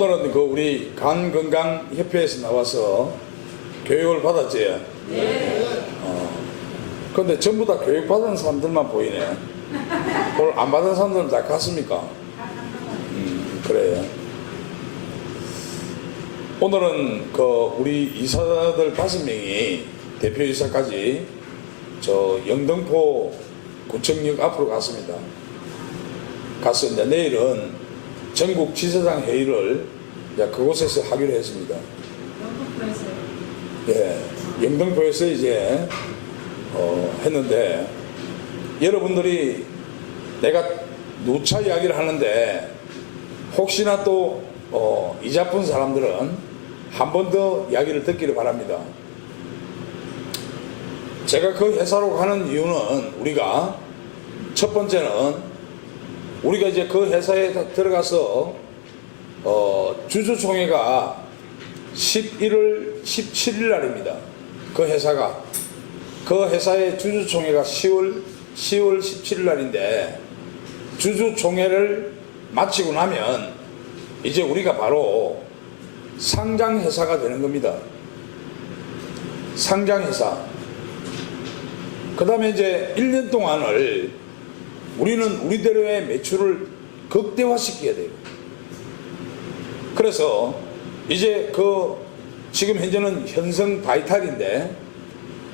오늘은 그 우리 간건강협회에서 나와서 교육을 받았지. 네. 근데 전부 다 교육받은 사람들만 보이네. 오늘 안 받은 사람들은 다 갔습니까? 그래요. 오늘은 그 우리 이사들 5명이 대표이사까지 저 영등포 구청역 앞으로 갔습니다. 가서 이제 내일은 전국 지사장 회의를 이제 그곳에서 하기로 했습니다. 영등포에서요? 예, 영등포에서 이제 했는데, 여러분들이 내가 누차 이야기를 하는데 혹시나 또 이자쁜 사람들은 한 번 더 이야기를 듣기를 바랍니다. 제가 그 회사로 가는 이유는 우리가 첫 번째는 우리가 이제 그 회사에 들어가서 주주총회가 11월 17일 날입니다. 그 회사의 주주총회가 10월 17일 날인데, 주주총회를 마치고 나면 이제 우리가 바로 상장회사가 되는 겁니다. 상장회사. 그 다음에 이제 1년 동안을 우리는 우리대로의 매출을 극대화시켜야 돼요. 그래서 이제 지금 현재는 현성 바이탈인데,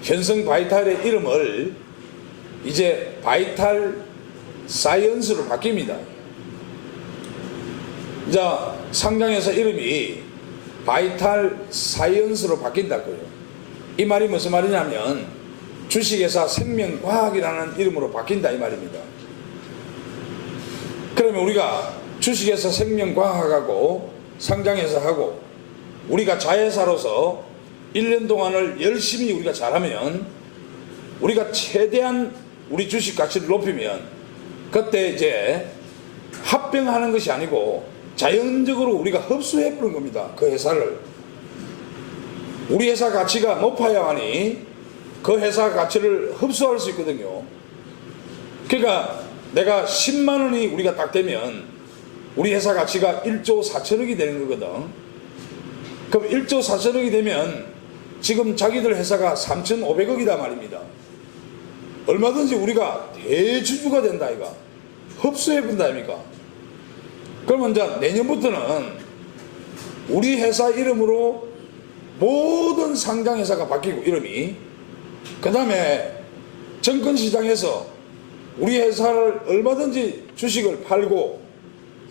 현성 바이탈의 이름을 이제 바이탈 사이언스로 바뀝니다. 이제 상장회사 이름이 바이탈 사이언스로 바뀐다고요. 이 말이 무슨 말이냐면 주식회사 생명과학이라는 이름으로 바뀐다 이 말입니다. 그러면 우리가 주식회사 생명과학하고 상장회사하고 우리가 자회사로서 1년 동안을 열심히 우리가 잘하면, 우리가 최대한 우리 주식 가치를 높이면, 그때 이제 합병하는 것이 아니고 자연적으로 우리가 흡수해 버린 겁니다. 그 회사를. 우리 회사 가치가 높아야만이 그 회사 가치를 흡수할 수 있거든요. 그러니까 내가 10만 원이 우리가 딱 되면 우리 회사 가치가 1조 4천억이 되는 거거든. 그럼 1조 4천억이 되면 지금 자기들 회사가 3,500억이다 말입니다. 얼마든지 우리가 대주주가 된다 이가. 흡수해 본다 아닙니까? 그러면 이제 내년부터는 우리 회사 이름으로 모든 상장회사가 바뀌고 이름이, 그 다음에 증권시장에서 우리 회사를 얼마든지 주식을 팔고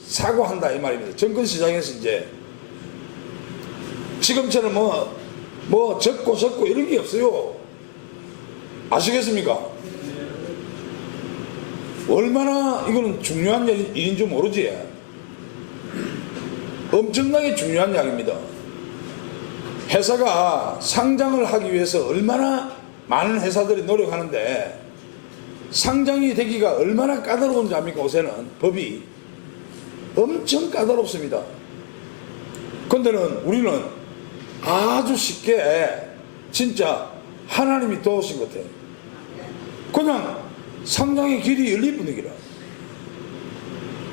사고 한다 이 말입니다. 증권시장에서 이제 지금처럼 뭐 적고 이런 게 없어요. 아시겠습니까? 얼마나 이거는 중요한 일인 줄 모르지. 엄청나게 중요한 이야기입니다. 회사가 상장을 하기 위해서 얼마나 많은 회사들이 노력하는데, 상장이 되기가 얼마나 까다로운지 압니까? 요새는 법이 엄청 까다롭습니다. 근데는 우리는 아주 쉽게 진짜 하나님이 도우신 것 같아요. 그냥 상장의 길이 열릴 뿐이기라.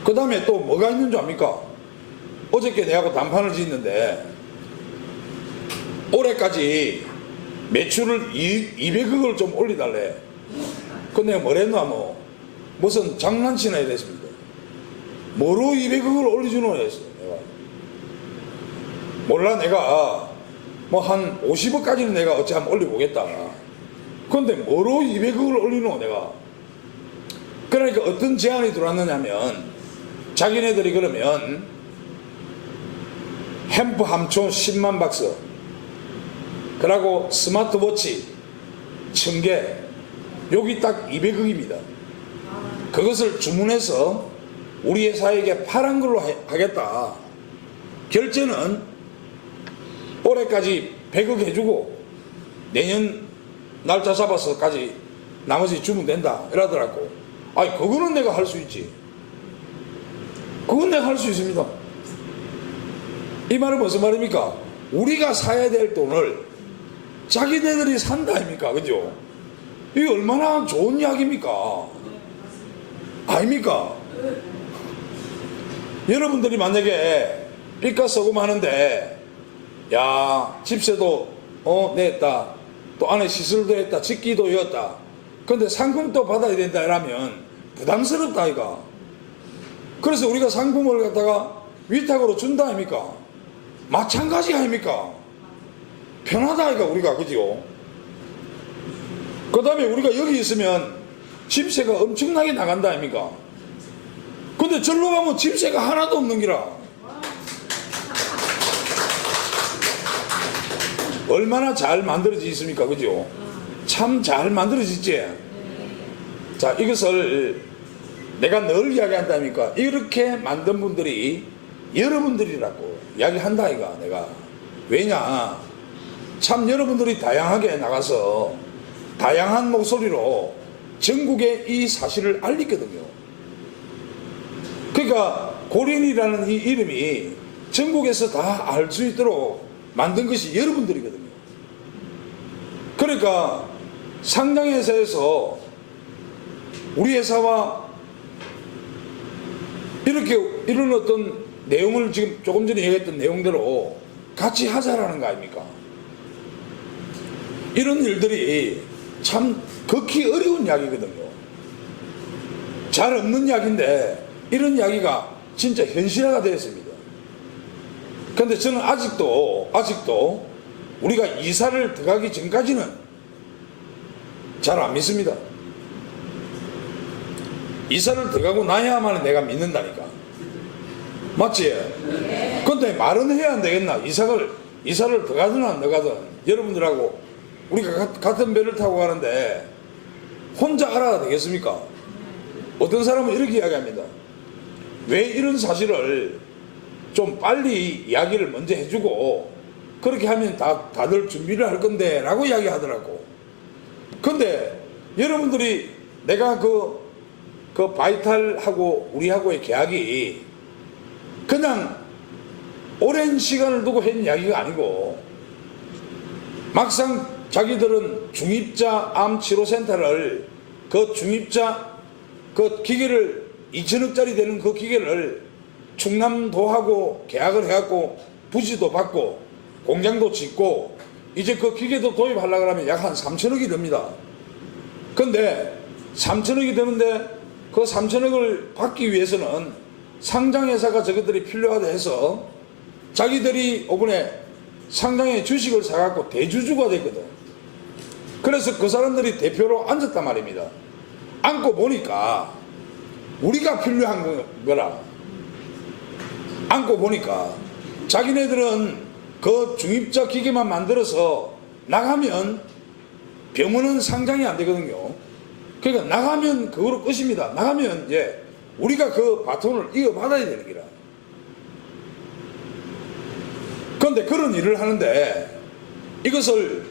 그 다음에 또 뭐가 있는 줄 압니까? 어저께 내하고 단판을 짓는데 올해까지 매출을 200억을 좀 올리달래. 근데 내가 뭐랬나 무슨 장난치나 이랬습니다. 뭐로 200억을 올리주노 했어. 내가 몰라. 내가 한 50억까지는 내가 어찌 한번 올려보겠다. 근데 뭐로 200억을 올리노 내가. 그러니까 어떤 제안이 들어왔느냐면, 자기네들이 그러면 햄프 함초 10만 박스, 그리고 스마트워치 1000개, 여기 딱 200억입니다. 그것을 주문해서 우리 회사에게 팔은 걸로 하겠다. 결제는 올해까지 100억 해주고 내년 날짜 잡아서까지 나머지 주면 된다 이러더라고. 아니 그거는 내가 할 수 있지. 그건 내가 할 수 있습니다. 이 말은 무슨 말입니까? 우리가 사야 될 돈을 자기네들이 산다 아닙니까? 그죠? 이게 얼마나 좋은 이야기입니까? 아닙니까? 여러분들이 만약에 삐까 써고 하는데 야 집세도 냈다, 또 안에 시설도 했다, 집기도 이었다, 근데 상품도 받아야 된다 이러면 부담스럽다 이가. 그래서 우리가 상품을 갖다가 위탁으로 준다 아닙니까? 마찬가지 아닙니까? 편하다 이가 우리가, 그지요? 그 다음에 우리가 여기 있으면 집세가 엄청나게 나간다 아닙니까? 근데 절로 가면 집세가 하나도 없는 기라. 얼마나 잘 만들어져 있습니까? 그죠? 참 잘 만들어졌지? 자, 이것을 내가 늘 이야기한다니까. 이렇게 만든 분들이 여러분들이라고 이야기한다 이가 내가. 왜냐, 참 여러분들이 다양하게 나가서 다양한 목소리로 전국에 이 사실을 알리거든요. 그러니까 고린이라는 이 이름이 전국에서 다 알 수 있도록 만든 것이 여러분들이거든요. 그러니까 상장회사에서 우리 회사와 이렇게 이런 어떤 내용을 지금 조금 전에 얘기했던 내용대로 같이 하자라는 거 아닙니까? 이런 일들이 참 극히 어려운 이야기거든요. 잘 없는 이야기인데 이런 이야기가 진짜 현실화가 되었습니다. 그런데 저는 아직도 우리가 이사를 들어가기 전까지는 잘 안 믿습니다. 이사를 들어가고 나야만 내가 믿는다니까. 맞지? 근데 말은 해야 안 되겠나? 이사를 들어가든 안 들어가든 여러분들하고 우리가 같은 배를 타고 가는데 혼자 알아야 되겠습니까? 어떤 사람은 이렇게 이야기합니다. 왜 이런 사실을 좀 빨리 이야기를 먼저 해주고 그렇게 하면 다들 준비를 할 건데 라고 이야기하더라고. 근데 여러분들이 내가 그 바이탈하고 우리하고의 계약이 그냥 오랜 시간을 두고 한 이야기가 아니고 막상 자기들은 중입자 암 치료센터를 그 중입자 그 기계를 2천억짜리 되는 그 기계를 충남도하고 계약을 해갖고 부지도 받고 공장도 짓고 이제 그 기계도 도입하려고 하면 약 한 3천억이 됩니다. 근데 3천억이 되는데 그 3천억을 받기 위해서는 상장회사가 저것들이 필요하다 해서 자기들이 이번에 상장의 주식을 사갖고 대주주가 됐거든. 그래서 그 사람들이 대표로 앉았단 말입니다. 앉고 보니까 우리가 필요한 거라. 앉고 보니까 자기네들은 그 중입자 기계만 만들어서 나가면 병원은 상장이 안 되거든요. 그러니까 나가면 그거로 끝입니다. 나가면 이제 우리가 그 바톤을 이어받아야 되는 기라. 그런데 그런 일을 하는데 이것을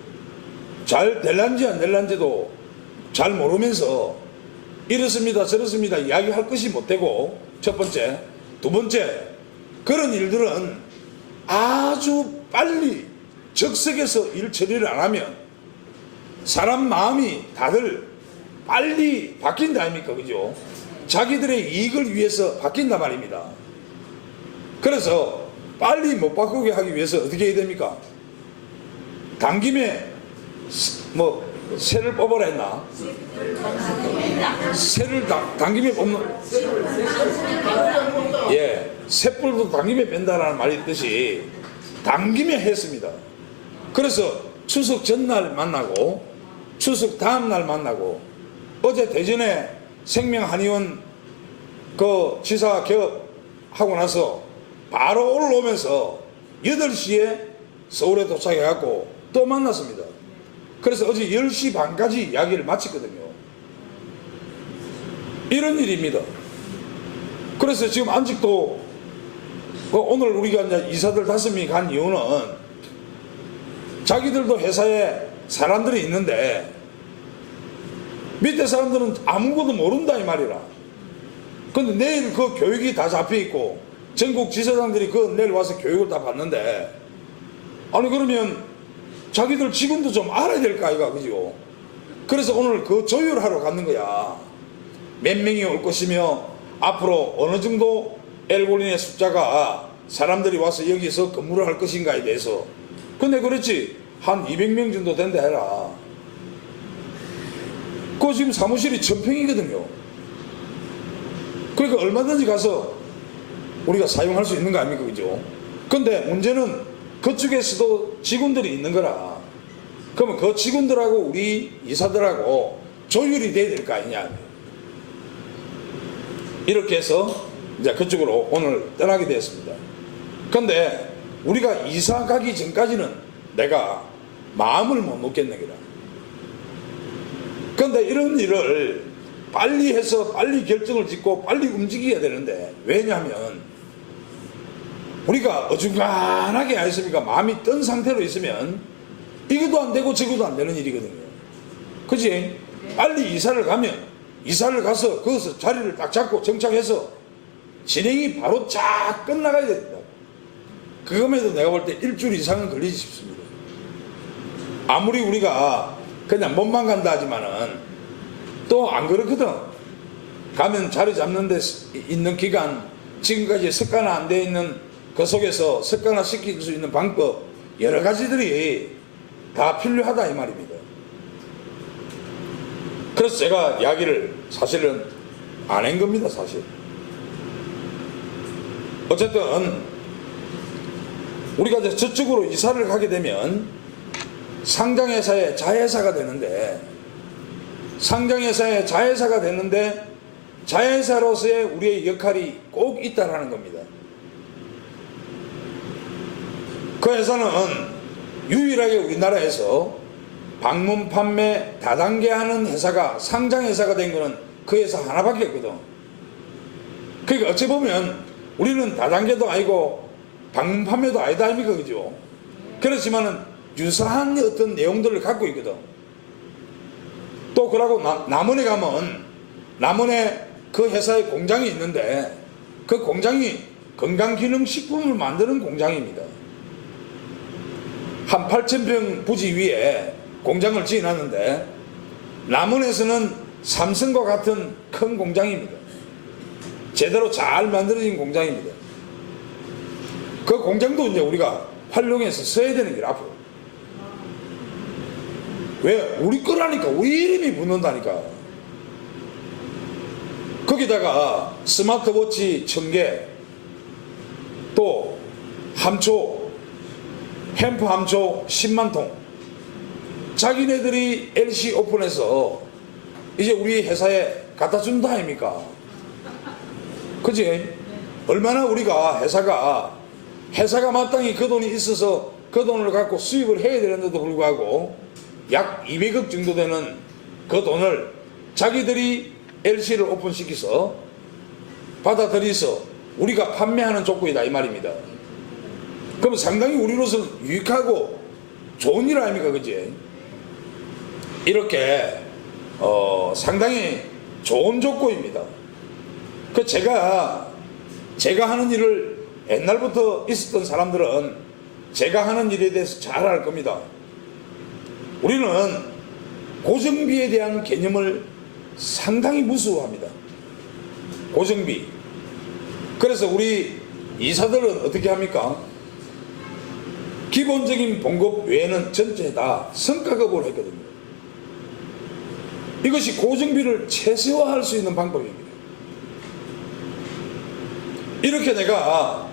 잘 될란지 안 될란지도 잘 모르면서 이렇습니다 저렇습니다 이야기할 것이 못되고, 첫 번째. 두 번째, 그런 일들은 아주 빨리 적석에서 일 처리를 안 하면 사람 마음이 다들 빨리 바뀐다 아닙니까? 그죠? 자기들의 이익을 위해서 바뀐단 말입니다. 그래서 빨리 못 바꾸게 하기 위해서 어떻게 해야 됩니까? 당김에 새를 뽑으라 했나? 새를 당김에 뽑는, 새뿔도 당김에 뺀다라는 말이 있듯이 당김에 했습니다. 그래서 추석 전날 만나고 추석 다음날 만나고, 어제 대전에 생명한의원 그 지사 개업하고 나서 바로 올라오면서 8시에 서울에 도착해갖고 또 만났습니다. 그래서 어제 10시 반까지 이야기를 마쳤거든요. 이런 일입니다. 그래서 지금 아직도 오늘 우리가 이제 이사들 5명이 간 이유는 자기들도 회사에 사람들이 있는데 밑에 사람들은 아무것도 모른다 이 말이라. 근데 내일 그 교육이 다 잡혀 있고 전국 지사장들이 그 내일 와서 교육을 다 받는데, 아니 그러면 자기들 직원도 좀 알아야 될 거 아이가, 그죠? 그래서 오늘 그 조율하러 갔는 거야. 몇 명이 올 것이며 앞으로 어느 정도 엘고린의 숫자가 사람들이 와서 여기서 근무를 할 것인가에 대해서. 근데 그렇지 한 200명 정도 된다 해라. 그 지금 사무실이 1000평이거든요. 그러니까 얼마든지 가서 우리가 사용할 수 있는 거 아닙니까? 그죠? 근데 문제는 그쪽에서도 직원들이 있는 거라. 그러면 그 직원들하고 우리 이사들하고 조율이 돼야 될 거 아니냐. 이렇게 해서 이제 그쪽으로 오늘 떠나게 되었습니다. 근데 우리가 이사 가기 전까지는 내가 마음을 못 먹겠네. 근데 이런 일을 빨리 해서 빨리 결정을 짓고 빨리 움직여야 되는데, 왜냐하면 우리가 어중간하게 했습니까? 마음이 뜬 상태로 있으면 이것도 안 되고 저것도 안 되는 일이거든요. 그치? 빨리 이사를 가면 이사를 가서 거기서 자리를 딱 잡고 정착해서 진행이 바로 쫙 끝나가야 된다. 그것에도 내가 볼 때 일주일 이상은 걸리지 싶습니다. 아무리 우리가 그냥 몸만 간다 하지만은 또 안 그렇거든. 가면 자리 잡는 데 있는 기간, 지금까지 습관화 안 돼 있는 그 속에서 습관화 시킬 수 있는 방법, 여러 가지들이 다 필요하다 이 말입니다. 그래서 제가 이야기를 사실은 안 한 겁니다. 사실 어쨌든 우리가 이제 저쪽으로 이사를 가게 되면 상장회사의 자회사가 되는데, 상장회사의 자회사가 되는데 자회사로서의 우리의 역할이 꼭 있다라는 겁니다. 그 회사는 유일하게 우리나라에서 방문 판매 다단계 하는 회사가 상장회사가 된 거는 그 회사 하나밖에 없거든. 그러니까 어찌 보면 우리는 다단계도 아니고 방문 판매도 아니다 아닙니까? 그죠? 그렇지만은 유사한 어떤 내용들을 갖고 있거든. 또 그러고 남원에 가면 남원에 그 회사의 공장이 있는데 그 공장이 건강기능식품을 만드는 공장입니다. 한 8,000평 부지 위에 공장을 지어놨는데 남원에서는 삼성과 같은 큰 공장입니다. 제대로 잘 만들어진 공장입니다. 그 공장도 이제 우리가 활용해서 써야 되는 게 앞으로. 왜? 우리 거라니까. 우리 이름이 붙는다니까. 거기다가 스마트워치 1000개, 또 함초, 햄프 함초 10만 통. 자기네들이 LC 오픈해서 이제 우리 회사에 갖다 준다 아닙니까? 그지? 얼마나 우리가 회사가 마땅히 그 돈이 있어서 그 돈을 갖고 수입을 해야 되는데도 불구하고 약 200억 정도 되는 그 돈을 자기들이 LC를 오픈시켜서 받아들여서 우리가 판매하는 조건이다 이 말입니다. 그럼 상당히 우리로서는 유익하고 좋은 일 아닙니까? 그지? 이렇게 상당히 좋은 조건입니다. 그 제가 하는 일을 옛날부터 있었던 사람들은 제가 하는 일에 대해서 잘 알 겁니다. 우리는 고정비에 대한 개념을 상당히 무서워합니다. 고정비. 그래서 우리 이사들은 어떻게 합니까? 기본적인 봉급 외에는 전체 다 성과급으로 했거든요. 이것이 고정비를 최소화할 수 있는 방법입니다. 이렇게 내가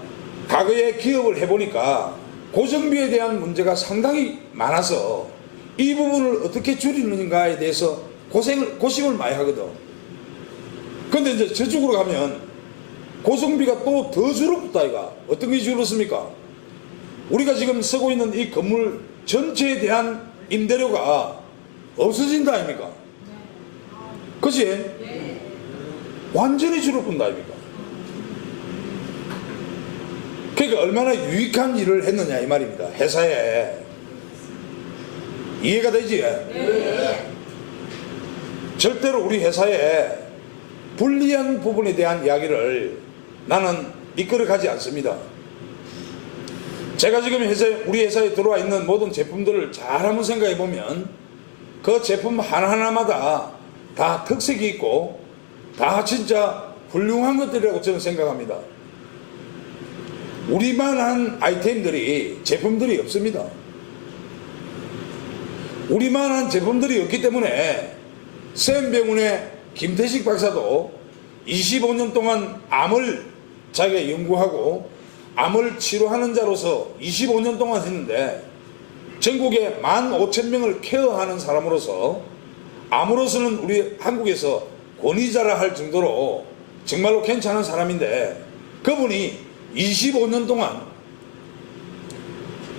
과거에 기업을 해보니까 고정비에 대한 문제가 상당히 많아서 이 부분을 어떻게 줄이는가에 대해서 고심을 많이 하거든. 근데 이제 저쪽으로 가면 고정비가 또 더 줄었다 이가. 어떤 게 줄었습니까? 우리가 지금 쓰고 있는 이 건물 전체에 대한 임대료가 없어진다 아닙니까? 그치? 완전히 줄어든다 아닙니까? 그러니까 얼마나 유익한 일을 했느냐 이 말입니다. 회사에. 이해가 되지? 네. 절대로 우리 회사에 불리한 부분에 대한 이야기를 나는 이끌어 가지 않습니다. 제가 지금 우리 회사에 들어와 있는 모든 제품들을 잘 한번 생각해 보면 그 제품 하나하나마다 다 특색이 있고 다 진짜 훌륭한 것들이라고 저는 생각합니다. 우리만한 아이템들이, 제품들이 없습니다. 우리만한 제품들이 없기 때문에 서현병원의 김태식 박사도 25년 동안 암을 자기가 연구하고 암을 치료하는 자로서 25년 동안 했는데 전국에 15,000명을 케어하는 사람으로서 암으로서는 우리 한국에서 권위자라 할 정도로 정말로 괜찮은 사람인데 그분이 25년 동안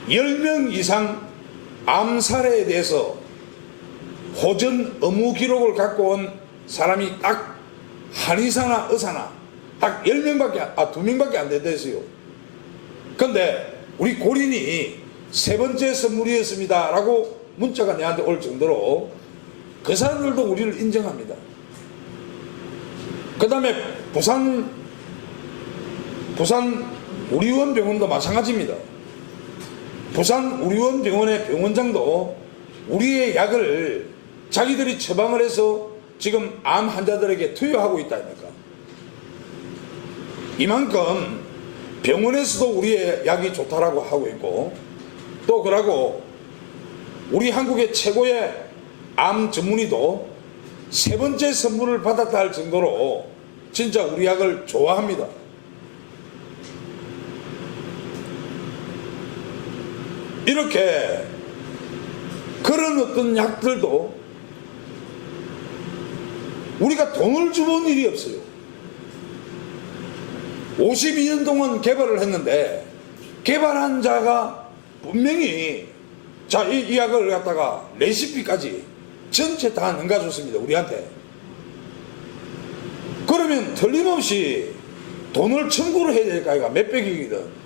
10명 이상 암 사례에 대해서 호전 의무 기록을 갖고 온 사람이 딱 한의사나 의사나 딱 10명밖에, 2명밖에 안 된다했어요. 근데 우리 고린이 세 번째 선물이었습니다 라고 문자가 내한테 올 정도로 그 사람들도 우리를 인정합니다. 그 다음에 부산 우리원 병원도 마찬가지입니다. 부산 우리원 병원의 병원장도 우리의 약을 자기들이 처방을 해서 지금 암 환자들에게 투여하고 있다 아닙니까? 이만큼 병원에서도 우리의 약이 좋다라고 하고 있고 또 그러고 우리 한국의 최고의 암 전문의도 세 번째 선물을 받았다 할 정도로 진짜 우리 약을 좋아합니다. 이렇게 그런 어떤 약들도 우리가 돈을 주본 일이 없어요. 52년 동안 개발을 했는데 개발한 자가 분명히 자, 이 약을 갖다가 레시피까지 전체 다 넘겨줬습니다. 우리한테. 그러면 틀림없이 돈을 청구를 해야 될까 이가 몇백이거든.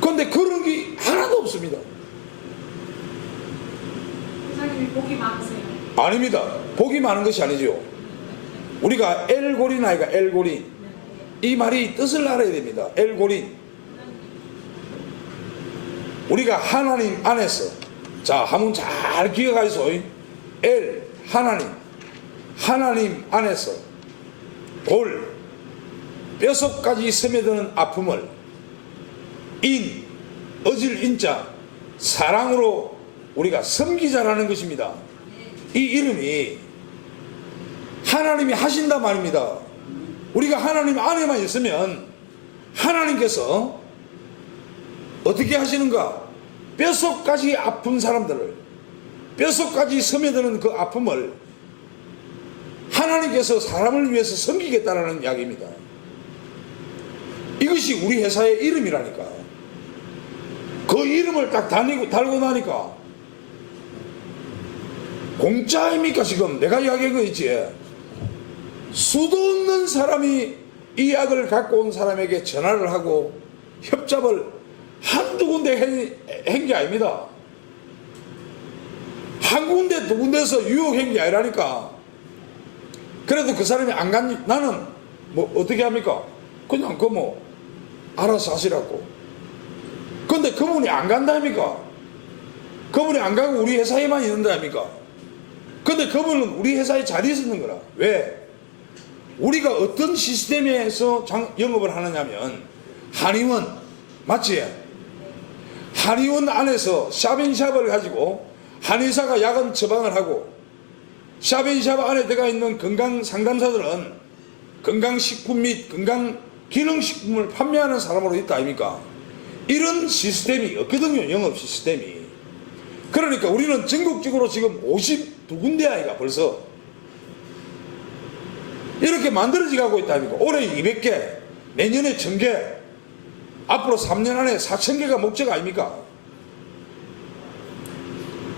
그런데 그런 게 하나도 없습니다. 회장님이 복이 많으세요. 아닙니다. 복이 많은 것이 아니죠. 우리가 엘고린 아이가 엘고린. 이 말이 뜻을 알아야 됩니다. 엘고린. 우리가 하나님 안에서 자 한번 잘 기억하시오. 엘 하나님 안에서 골 뼛속까지 스며드는 아픔을 인 어질 인자 사랑으로 우리가 섬기자라는 것입니다. 이 이름이 하나님이 하신다 말입니다. 우리가 하나님 안에만 있으면 하나님께서 어떻게 하시는가? 뼛속까지 아픈 사람들을 뼛속까지 스며드는 그 아픔을 하나님께서 사람을 위해서 섬기겠다라는 이야기입니다. 이것이 우리 회사의 이름이라니까. 그 이름을 딱 달고 나니까 공짜입니까? 지금 내가 이야기한 거 있지. 수도 없는 사람이 이 약을 갖고 온 사람에게 전화를 하고 협잡을 한두 군데 한 게 아닙니다. 한 군데 두 군데서 유혹한 게 아니라니까. 그래도 그 사람이 안 간, 나는 뭐 어떻게 합니까? 그냥 그 뭐 알아서 하시라고. 근데 그분이 안 간다니까. 그분이 안 가고 우리 회사에만 있는다니까. 근데 그분은 우리 회사에 잘 있는 거라. 왜? 우리가 어떤 시스템에서 영업을 하느냐면 한의원 맞지? 한의원 안에서 샵인샵을 가지고 한의사가 약은 처방을 하고 샵인샵 안에 들어가 있는 건강 상담사들은 건강식품 및 건강기능식품을 판매하는 사람으로 있다 아닙니까? 이런 시스템이 없거든요. 영업 시스템이. 그러니까 우리는 전국적으로 지금 52군데 아이가 벌써 이렇게 만들어져 가고 있다 아닙니까? 올해 200개 내년에 1000개 앞으로 3년 안에 4000개가 목적 아닙니까?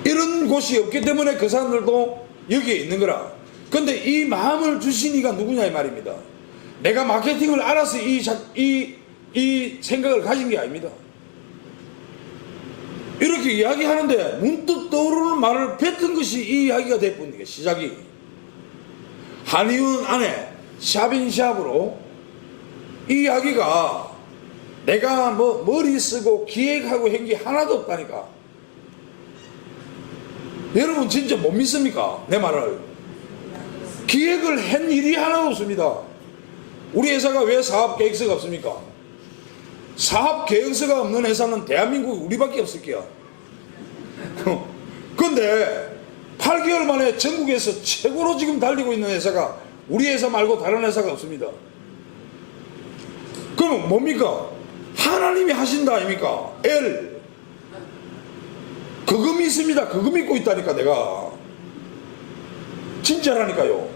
이런 곳이 없기 때문에 그 사람들도 여기에 있는 거라. 근데 이 마음을 주신 이가 누구냐 이 말입니다. 내가 마케팅을 알아서 이 생각을 가진 게 아닙니다. 이렇게 이야기하는데 문득 떠오르는 말을 뱉은 것이 이 이야기가 됐뿐 이게 시작이. 한의원 안에 샵인샵으로 이 이야기가 내가 뭐 머리 쓰고 기획하고 한 게 하나도 없다니까. 여러분 진짜 못 믿습니까? 내 말을. 기획을 한 일이 하나도 없습니다. 우리 회사가 왜 사업 계획서가 없습니까? 사업 계획서가 없는 회사는 대한민국 우리밖에 없을 거야. 근데 8개월 만에 전국에서 최고로 지금 달리고 있는 회사가 우리 회사 말고 다른 회사가 없습니다. 그럼 뭡니까? 하나님이 하신다 아닙니까? L 그거 믿습니다. 그거 믿고 있다니까 내가. 진짜라니까요.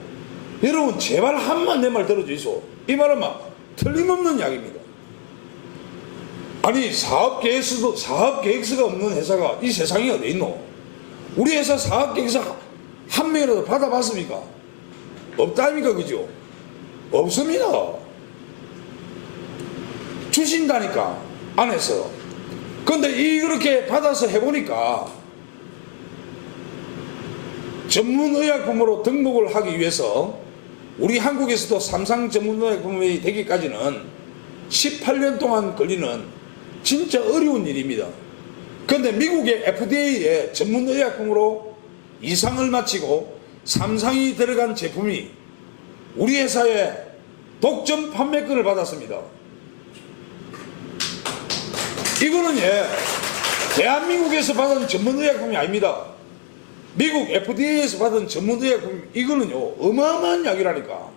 여러분 제발 한번 내 말 들어주이소. 이 말은 막 틀림없는 이야기입니다. 아니 사업 계획서가 없는 회사가 이 세상에 어디 있노? 우리 회사 사업 계획서 한 명이라도 받아봤습니까? 없다 아닙니까? 그죠? 없습니다. 주신다니까 안에서. 근데 이렇게 받아서 해보니까 전문의약품으로 등록을 하기 위해서 우리 한국에서도 삼상 전문의약품이 되기까지는 18년 동안 걸리는 진짜 어려운 일입니다. 그런데 미국의 FDA에 전문의약품으로 2상을 마치고 3상이 들어간 제품이 우리 회사에 독점 판매권을 받았습니다. 이거는 대한민국에서 받은 전문의약품이 아닙니다. 미국 FDA에서 받은 전문의약품. 이거는요 어마어마한 약이라니까.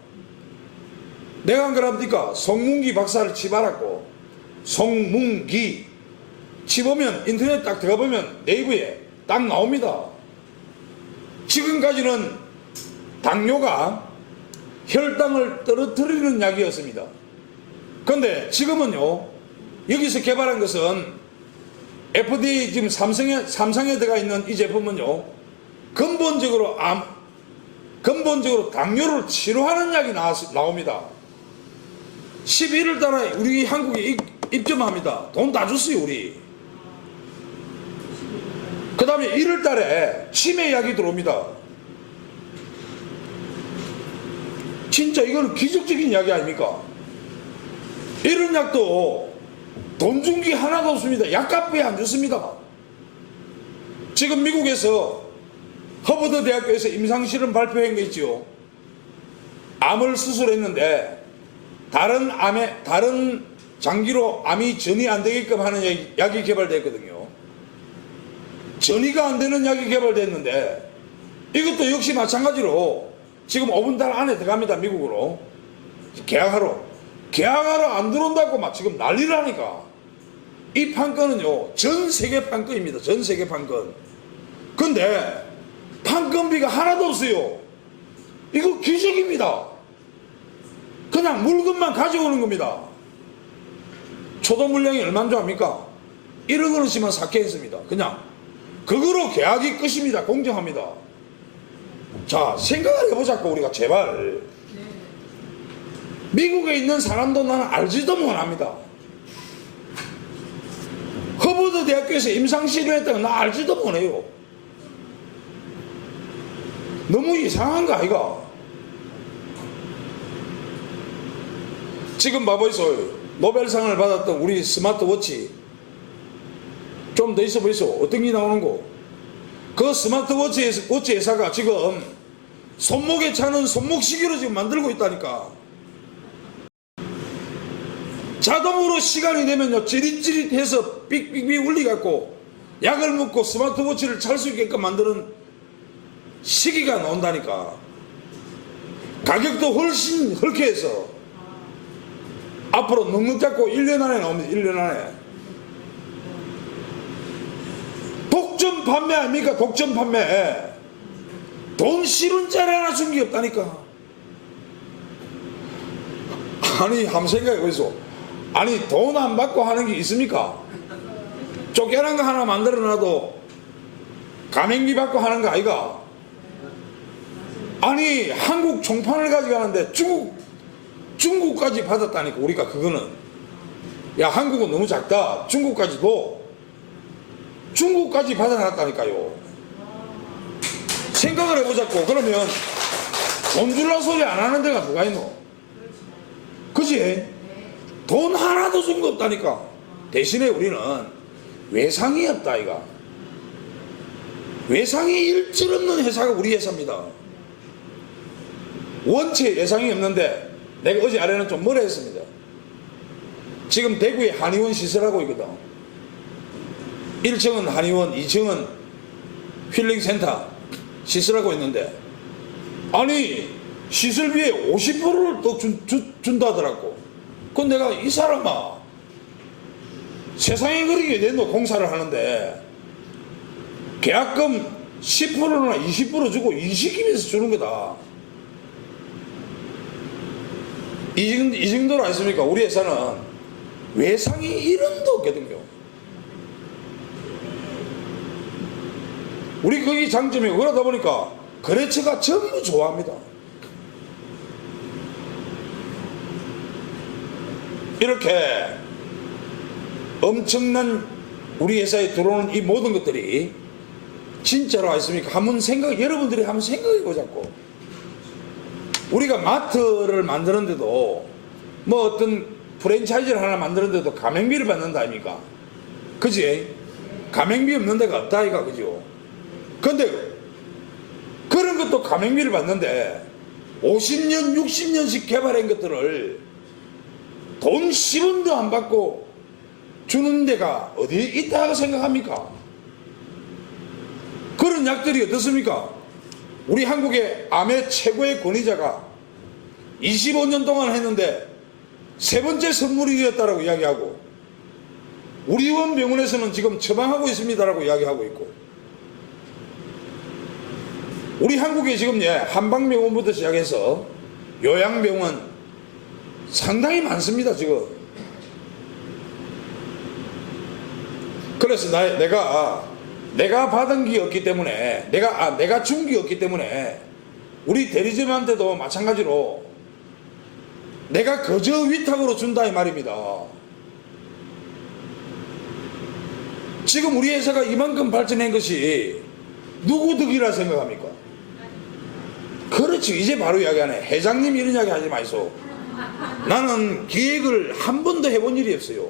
내가 안 그럽니까? 송문기 박사를 치받았고, 송문기 치보면 인터넷 딱 들어가보면 네이버에 딱 나옵니다. 지금까지는 당뇨가 혈당을 떨어뜨리는 약이었습니다. 그런데 지금은요 여기서 개발한 것은 FDA 지금 3상에 들어가 있는 이 제품은요 근본적으로 당뇨를 치료하는 약이 나옵니다. 11월 달에 우리 한국에 입점합니다. 돈 다 줬어요 우리. 그 다음에 1월 달에 치매약이 들어옵니다. 진짜 이거는 기적적인 약이 아닙니까? 이런 약도 돈 준 게 하나도 없습니다. 약값에 안 줬습니다. 지금 미국에서 허버드 대학교에서 임상실험 발표한 거 있죠. 암을 수술했는데 다른 장기로 암이 전이 안 되게끔 하는 약이 개발됐거든요. 전이가 안 되는 약이 개발됐는데 이것도 역시 마찬가지로 지금 5분 달 안에 들어갑니다. 미국으로 계약하러 안 들어온다고 막 지금 난리라니까. 이 판권은요 전 세계 판권입니다. 전 세계 판권. 근데 판권비가 하나도 없어요. 이거 기적입니다. 그냥 물건만 가져오는 겁니다. 초도 물량이 얼마인 줄 압니까? 1억 원어치만 삭해했습니다. 그냥 그거로 계약이 끝입니다. 공정합니다. 자 생각을 해보자고 우리가 제발. 미국에 있는 사람도 나는 알지도 못합니다. 허버드 대학교에서 임상실험했다는 나 알지도 못해요. 너무 이상한 거 아이가? 지금 봐보이소. 노벨상을 받았던 우리 스마트워치 좀 더 있어 보이소. 어떤 게 나오는 거? 그 스마트워치 회사가 지금 손목에 차는 손목시계로 지금 만들고 있다니까. 자동으로 시간이 되면요 찌릿찌릿해서 삑삑삑 울리갖고 약을 먹고 스마트워치를 찰 수 있게끔 만드는 시기가 나온다니까. 가격도 훨씬 헐케해서 앞으로 넉넉 잡고 1년 안에 나옵니다. 1년 안에. 독점 판매 아닙니까? 독점 판매. 돈 실은 자리 하나 준 게 없다니까. 아니 한번 생각해보이소. 아니 돈 안 받고 하는 게 있습니까? 쫓겨난 거 하나 만들어놔도 가맹비 받고 하는 거 아이가? 아니 한국 총판을 가져가는데 중국까지 받았다니까. 우리가 그거는 야 한국은 너무 작다. 중국까지 받아놨다니까요. 생각을 해보자고. 그러면 돈 줄라 소리 안 하는 데가 누가 있노? 그지? 돈 하나도 준 거 없다니까. 대신에 우리는 외상이 없다 이가. 외상이 일절 없는 회사가 우리 회사입니다. 원체 외상이 없는데 내가 어제 아래는 좀 뭐라 했습니다. 지금 대구에 한의원 시설하고 있거든. 1층은 한의원, 2층은 힐링센터 시설하고 있는데, 아니 시설비에 50%를 또 준다 하더라고. 그건 내가 이 사람아, 세상에 그렇게 내놓 공사를 하는데 계약금 10%나 20% 주고 일시키면서 주는 거다. 이 정도로 아십니까? 우리 회사는 외상이 1원도 없거든요. 우리 거기 장점이고, 그러다 보니까 거래처가 전부 좋아합니다. 이렇게 엄청난 우리 회사에 들어오는 이 모든 것들이 진짜로 아십니까? 여러분들이 한번 생각해 보자고. 우리가 마트를 만드는데도, 뭐 어떤 프랜차이즈를 하나 만드는데도 가맹비를 받는다 아닙니까? 그지? 가맹비 없는 데가 없다 아이가, 그죠? 근데 그런 것도 가맹비를 받는데 50년 60년씩 개발한 것들을 돈 10원도 안 받고 주는 데가 어디에 있다고 생각합니까? 그런 약들이 어떻습니까? 우리 한국의 암의 최고의 권위자가 25년 동안 했는데 세 번째 선물이 되었다라고 이야기하고, 우리 의원 병원에서는 지금 처방하고 있습니다라고 이야기하고 있고, 우리 한국에 지금 한방병원부터 시작해서 요양병원 상당히 많습니다 지금. 그래서 내가 받은 게 없기 때문에, 내가 준 게 없기 때문에 우리 대리점한테도 마찬가지로 내가 그저 위탁으로 준다 이 말입니다. 지금 우리 회사가 이만큼 발전한 것이 누구 덕이라 생각합니까? 그렇지, 이제 바로 이야기하네. 회장님 이런 이야기 하지 마이소. 나는 기획을 한 번도 해본 일이 없어요.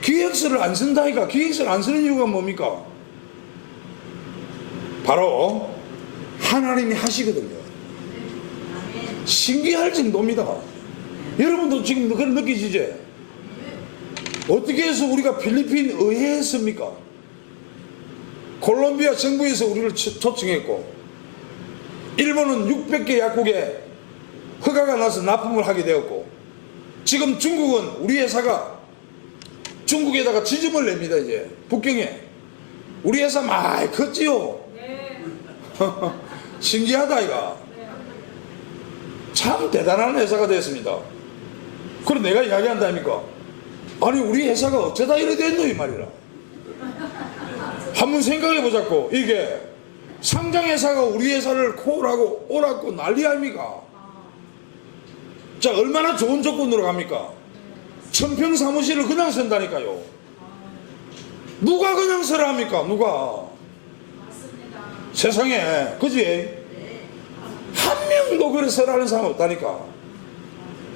기획서를 안 쓴다니까. 기획서를 안 쓰는 이유가 뭡니까? 바로 하나님이 하시거든요. 신기할 정도입니다. 여러분도 지금 그런 느끼시지? 어떻게 해서 우리가 필리핀 의회했습니까? 콜롬비아 정부에서 우리를 초청했고, 일본은 600개 약국에 허가가 나서 납품을 하게 되었고, 지금 중국은 우리 회사가 중국에다가 지점을 냅니다. 이제 북경에 우리 회사 많이 컸지요. 네. 신기하다 이가. 네. 참 대단한 회사가 됐습니다. 그럼 내가 이야기한다니까, 아니 우리 회사가 어쩌다 이래 됐노 이 말이라. 한번 생각해 보자고. 이게 상장회사가 우리 회사를 콜하고 오라고 난리 아닙니까? 자, 얼마나 좋은 조건으로 갑니까? 천평 사무실을 그냥 쓴다니까요. 누가 그냥 쓰라 합니까? 누가? 맞습니다. 세상에, 그지? 한 명도 그래 쓰라는 사람 없다니까.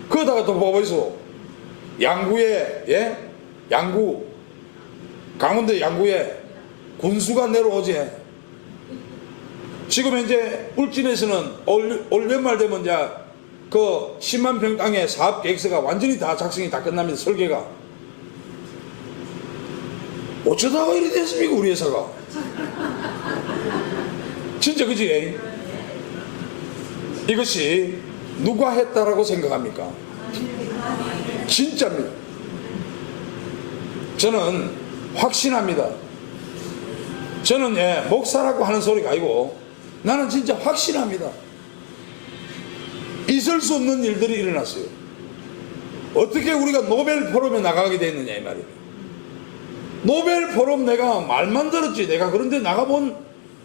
그러다가 또 보이소. 양구에, 양구, 강원도 양구에 군수가 내려오지. 지금 현재 울진에서는 올 연말 되면 이제 그 10만 평 땅의 사업 계획서가 완전히 다 작성이 다 끝납니다. 설계가. 어쩌다가 이리 됐습니까 우리 회사가? 진짜 그지? 이것이 누가 했다라고 생각합니까? 진짜입니다. 저는 확신합니다. 저는 목사라고 하는 소리가 아니고 나는 진짜 확신합니다. 있을 수 없는 일들이 일어났어요. 어떻게 우리가 노벨 포럼에 나가게 됐느냐 이 말이에요. 노벨 포럼 내가 말만 들었지, 내가 그런데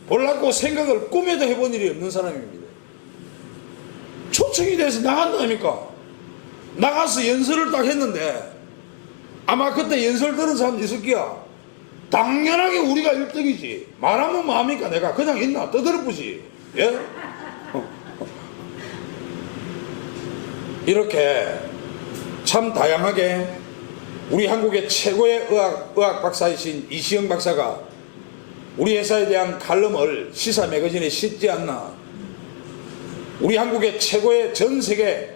보려고 생각을 꿈에도 해본 일이 없는 사람입니다. 초청이 돼서 나간다니까. 나가서 연설을 딱 했는데, 아마 그때 연설 들은 사람 있을 거야. 당연하게 우리가 1등이지. 말하면 뭐합니까? 내가 그냥 있나? 떠들어보지. 예? 이렇게 참 다양하게 우리 한국의 최고의 의학 박사이신 이시영 박사가 우리 회사에 대한 칼럼을 시사 매거진에 싣지 않나. 우리 한국의 최고의 전 세계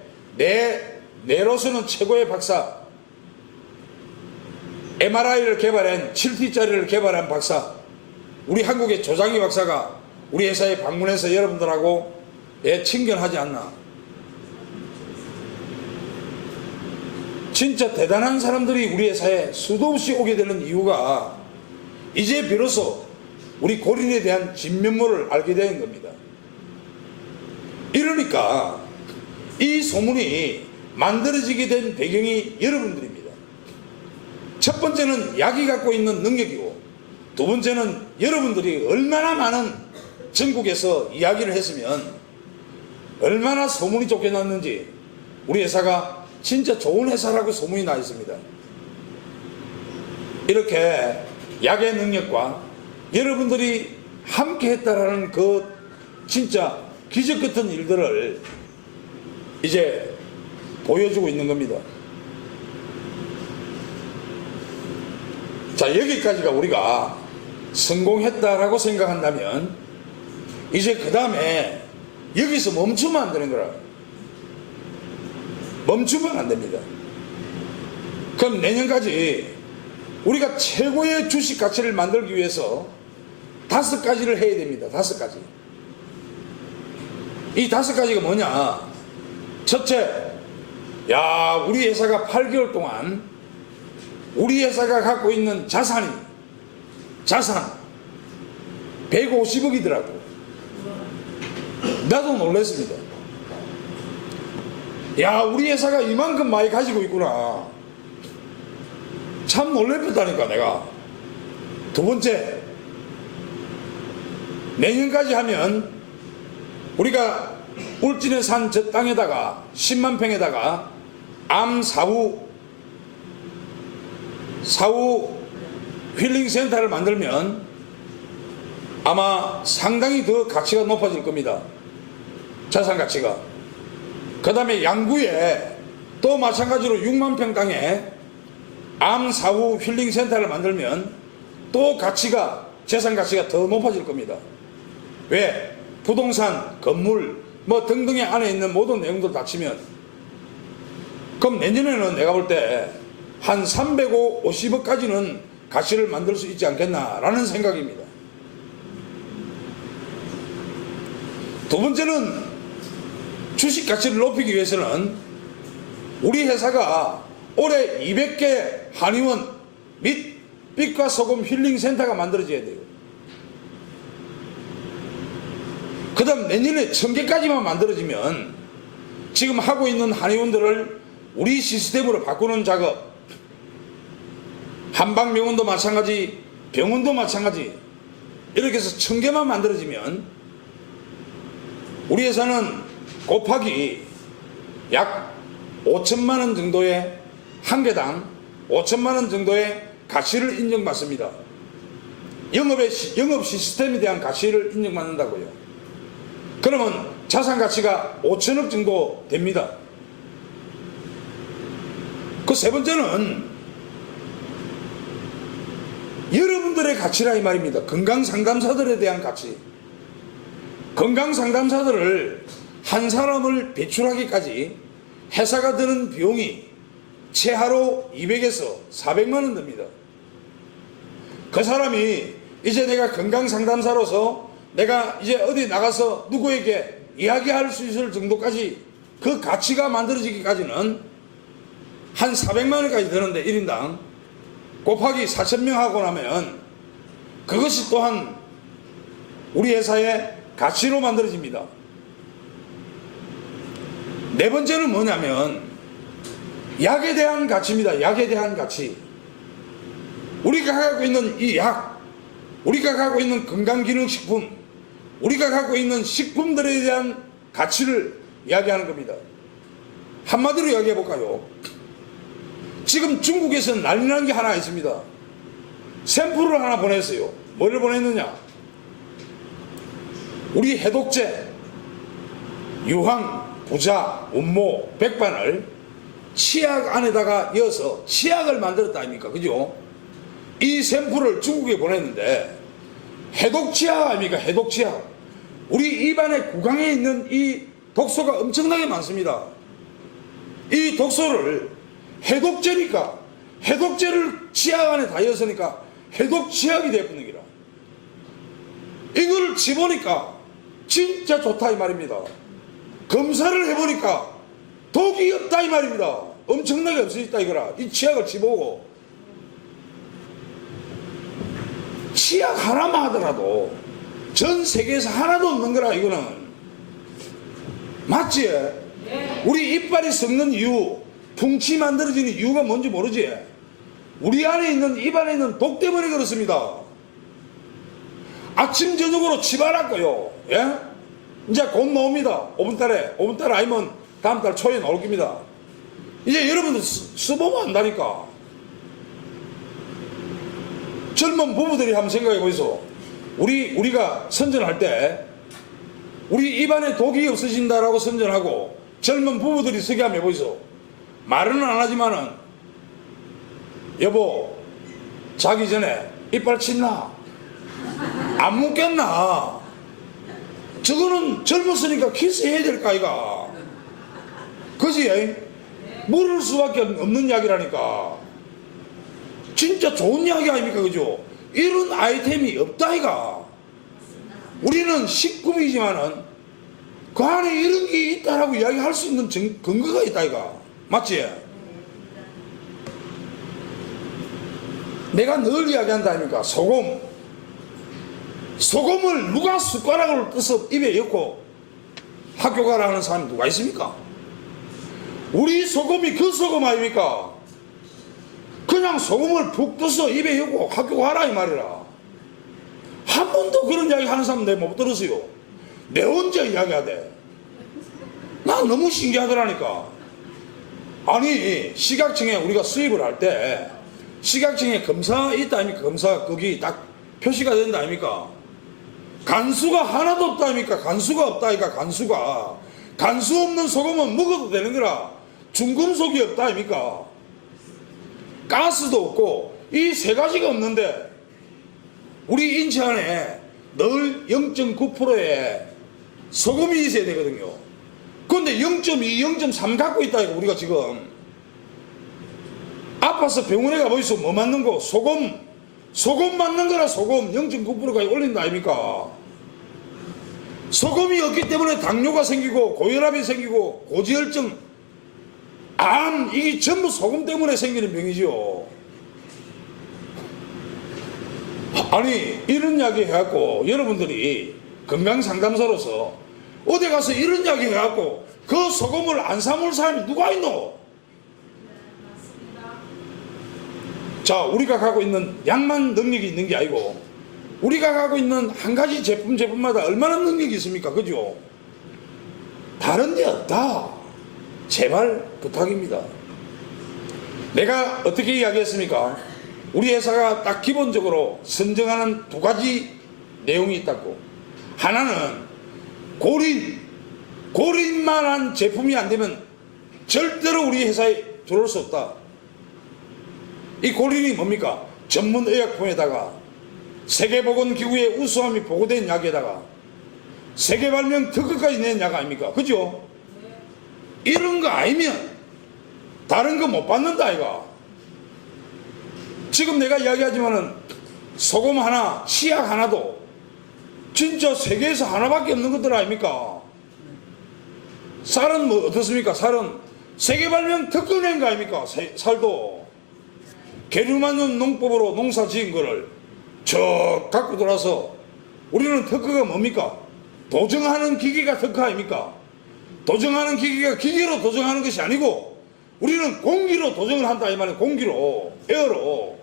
내로서는 최고의 박사 MRI를 개발한 7T짜리를 개발한 박사, 우리 한국의 조장희 박사가 우리 회사에 방문해서 여러분들하고 친견하지 않나. 진짜 대단한 사람들이 우리 회사에 수도 없이 오게 되는 이유가 이제 비로소 우리 고린에 대한 진면모를 알게 된 겁니다. 이러니까 이 소문이 만들어지게 된 배경이 여러분들입니다. 첫 번째는 약이 갖고 있는 능력이고, 두 번째는 여러분들이 얼마나 많은 전국에서 이야기를 했으면 얼마나 소문이 좋게 났는지 우리 회사가 진짜 좋은 회사라고 소문이 나 있습니다. 이렇게 약의 능력과 여러분들이 함께 했다라는 그 진짜 기적 같은 일들을 이제 보여주고 있는 겁니다. 자, 여기까지가 우리가 성공했다라고 생각한다면 이제 그 다음에 여기서 멈추면 안 되는 거라. 멈추면 안 됩니다. 그럼 내년까지 우리가 최고의 주식 가치를 만들기 위해서 5가지를 해야 됩니다. 5가지. 이 5가지가 뭐냐? 첫째, 야, 우리 회사가 8개월 동안 우리 회사가 갖고 있는 자산 150억이더라고. 나도 놀랐습니다. 야, 우리 회사가 이만큼 많이 가지고 있구나. 참 놀랬다니까 내가. 두 번째, 내년까지 하면 우리가 울진에 산 저 땅에다가 10만 평에다가 암 사후 힐링 센터를 만들면 아마 상당히 더 가치가 높아질 겁니다. 자산 가치가. 그 다음에 양구에 또 마찬가지로 6만 평 땅에 암 사후 힐링 센터를 만들면 또 재산 가치가 더 높아질 겁니다. 왜? 부동산, 건물 뭐 등등의 안에 있는 모든 내용들 다 치면. 그럼 내년에는 내가 볼 때 한 350억까지는 가치를 만들 수 있지 않겠나라는 생각입니다. 두 번째는 주식 가치를 높이기 위해서는 우리 회사가 올해 200개 한의원 및 빛과 소금 힐링 센터가 만들어져야 돼요. 그 다음 내년에 1000개까지만 만들어지면 지금 하고 있는 한의원들을 우리 시스템으로 바꾸는 작업, 한방병원도 마찬가지, 병원도 마찬가지, 이렇게 해서 1000개만 만들어지면 우리 회사는 곱하기 약 5천만 원 정도의 한 개당 5천만 원 정도의 가치를 인정받습니다. 영업 시스템에 대한 가치를 인정받는다고요. 그러면 자산 가치가 5천억 정도 됩니다. 그 세 번째는 여러분들의 가치라 이 말입니다. 건강상담사들에 대한 가치. 건강상담사들을 한 사람을 배출하기까지 회사가 드는 비용이 최하로 200에서 400만 원 듭니다. 그 사람이 이제 내가 건강상담사로서 내가 이제 어디 나가서 누구에게 이야기할 수 있을 정도까지 그 가치가 만들어지기까지는 한 400만 원까지 드는데 1인당 곱하기 4,000명 하고 나면 그것이 또한 우리 회사의 가치로 만들어집니다. 네 번째는 뭐냐면 약에 대한 가치입니다. 약에 대한 가치. 우리가 갖고 있는 이 약, 우리가 갖고 있는 건강기능식품, 우리가 갖고 있는 식품들에 대한 가치를 이야기하는 겁니다. 한마디로 이야기해 볼까요? 지금 중국에서 난리 나는 게 하나 있습니다. 샘플을 하나 보냈어요. 뭐를 보냈느냐? 우리 해독제, 유황, 부자, 운모, 백반을 치약 안에다가 이어서 치약을 만들었다 아닙니까? 그죠? 이 샘플을 중국에 보냈는데 해독치약 아닙니까? 해독치약. 우리 입안에 구강에 있는 이 독소가 엄청나게 많습니다. 이 독소를 해독제니까 해독제를 치약 안에 다 넣었으니까 해독 치약이 되어버린 기라. 이걸 집으니까 진짜 좋다 이 말입니다. 검사를 해보니까 독이 없다 이 말입니다. 엄청나게 없어졌다 이거라. 이 치약을 집어오고 치약 하나만 하더라도 전 세계에서 하나도 없는 거라 이거는. 맞지? 네. 우리 이빨이 썩는 이유, 풍치 만들어지는 이유가 뭔지 모르지? 우리 안에 있는 입 안에 있는 독 때문에 그렇습니다. 아침 저녁으로 치발았고요. 예? 이제 곧 나옵니다. 5분 달에 아니면 다음 달 초에 나올 겁니다. 이제 여러분들 써보면 안다니까. 젊은 부부들이 한번 생각해 보이소. 우리가 선전할 때 우리 입안에 독이 없어진다라고 선전하고 젊은 부부들이 서게 하면 보이소. 말은 안 하지만은 여보 자기 전에 이빨 칫나? 안 묻겠나? 저거는 젊었으니까 키스해야 될까 이가. 그지? 물을 수밖에 없는 약이라니까. 진짜 좋은 약이 아닙니까 그죠? 이런 아이템이 없다 이가. 우리는 식구이지만은 그 안에 이런 게 있다라고 이야기할 수 있는 근거가 있다 이가. 맞지? 내가 늘 이야기한다 아닙니까? 소금을 누가 숟가락으로 떠서 입에 넣고 학교 가라 하는 사람이 누가 있습니까? 우리 소금이 그 소금 아닙니까? 그냥 소금을 푹 떠서 입에 넣고 학교 가라 이 말이라. 한 번도 그런 이야기 하는 사람 내가 못 들었어요. 내 혼자 이야기하대. 난 너무 신기하더라니까. 아니 시각청에 우리가 수입을 할 때 시각청에 검사 있다 아닙니까? 검사 거기 딱 표시가 된다 아닙니까? 간수가 하나도 없다 아닙니까? 간수가 없다 아닙니까? 간수 없는 소금은 먹어도 되는 거라. 중금속이 없다 아닙니까? 가스도 없고 이 세 가지가 없는데 우리 인체 안에 늘 0.9%의 소금이 있어야 되거든요. 그런데 0.2, 0.3 갖고 있다 이거 우리가 지금. 아파서 병원에 가보이소. 뭐 맞는 거? 소금 맞는 거라. 소금 0.9%까지 올린다 아닙니까? 소금이 없기 때문에 당뇨가 생기고 고혈압이 생기고 고지혈증, 암, 이게 전부 소금 때문에 생기는 병이지요. 아니 이런 이야기 해갖고 여러분들이 건강상담사로서 어디 가서 이런 이야기 해갖고 그 소금을 안 사먹을 사람이 누가 있노? 자, 우리가 갖고 있는 약만 능력이 있는 게 아니고 우리가 갖고 있는 한 가지 제품마다 얼마나 능력이 있습니까? 그죠? 다른 데 없다. 제발 부탁입니다. 내가 어떻게 이야기했습니까? 우리 회사가 딱 기본적으로 선정하는 두 가지 내용이 있다고. 하나는 고린만한 제품이 안 되면 절대로 우리 회사에 들어올 수 없다. 이 고린이 뭡니까? 전문 의약품에다가 세계보건기구의 우수함이 보고된 약에다가 세계 발명 특허까지 낸 약 아닙니까? 그죠? 이런 거 아니면 다른 거 못 받는다 아이가. 지금 내가 이야기하지만은 소금 하나, 치약 하나도 진짜 세계에서 하나밖에 없는 것들 아닙니까? 쌀은 뭐 어떻습니까? 쌀은 세계 발명 특허 낸 거 아닙니까? 쌀도 계류만년 농법으로 농사 지은 거를 저 갖고 돌아서 우리는 특허가 뭡니까? 도정하는 기계가 특허 아닙니까? 도정하는 기계가 기계로 도정하는 것이 아니고 우리는 공기로 도정을 한다 이 말이에요. 공기로, 에어로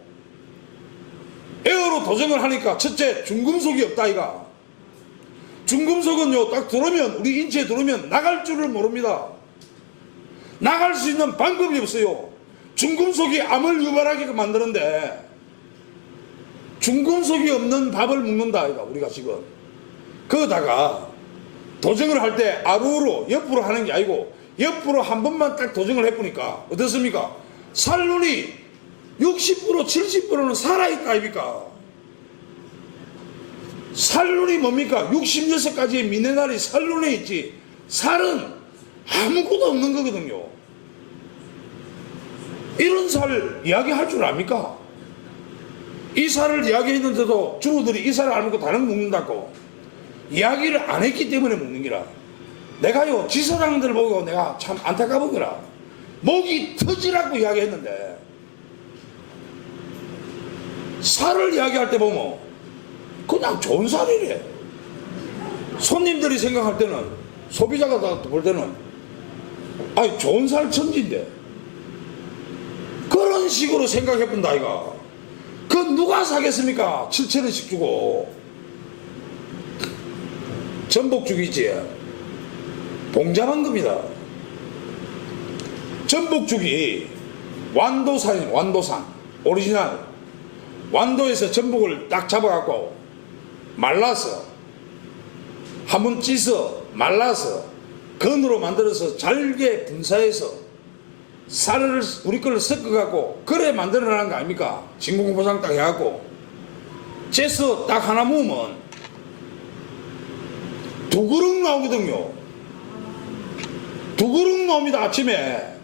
도정을 하니까 첫째 중금속이 없다 이가. 중금속은요 딱 들어오면 우리 인체에 들어오면 나갈 줄을 모릅니다. 나갈 수 있는 방법이 없어요. 중금속이 암을 유발하게 만드는데 중금속이 없는 밥을 먹는다 아이가 우리가 지금. 그거다가 도정을 할 때 아루로 옆으로 하는 게 아니고 옆으로 한 번만 딱 도정을 해보니까 어떻습니까? 살눈이 60% 70%는 살아있다 아닙니까? 살눈이 뭡니까? 66가지의 미네랄이 살눈에 있지 살은 아무것도 없는 거거든요. 이런 살 이야기할 줄 압니까? 이 살을 이야기했는데도 주부들이 이 살을 안 먹고 다른 거 먹는다고 이야기를 안 했기 때문에 먹는 기라. 내가요 지사장들 보고 내가 참 안타까운 거라. 목이 터지라고 이야기했는데 살을 이야기할 때 보면 그냥 좋은 살이래. 손님들이 생각할 때는, 소비자가 볼 때는 아니 좋은 살 천지인데 그런 식으로 생각해 본다 아이가. 그 누가 사겠습니까? 7,000원씩 주고. 전복죽이지 봉자만 겁니다. 전복죽이 완도산, 완도산 오리지널 완도에서 전복을 딱 잡아갖고 말라서 한번 찢어 말라서 건으로 만들어서 잘게 분사해서 쌀을 우리 걸로 섞어갖고 그래 만들어내는 거 아닙니까? 진공포장 딱 해갖고 째서 딱 하나 모으면 2그릇 나오거든요. 2그릇 나옵니다. 아침에.